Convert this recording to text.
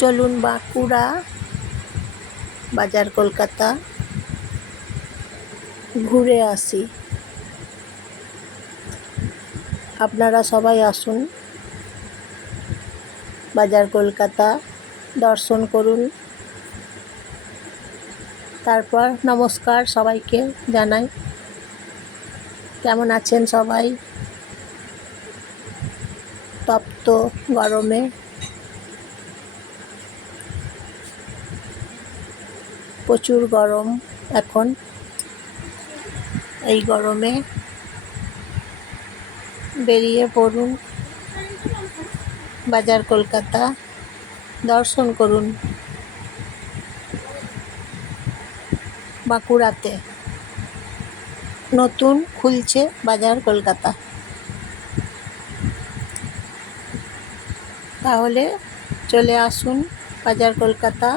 চলুন বাঁকুড়া বাজার কলকাতা ঘুরে আসি। আপনারা সবাই আসুন, বাজার কলকাতা দর্শন করুন। তারপর নমস্কার সবাইকে জানাই। কেমন আছেন সবাই? তপ্ত গরমে প্রচুর গরম এখন। এই গরমে বেরিয়ে পড়ুন বাজার কলকাতা, দর্শন করুন বাঁকুড়াতে। নতুন খুলছে বাজার কলকাতা। তাহলে চলে আসুন বাজার কলকাতা।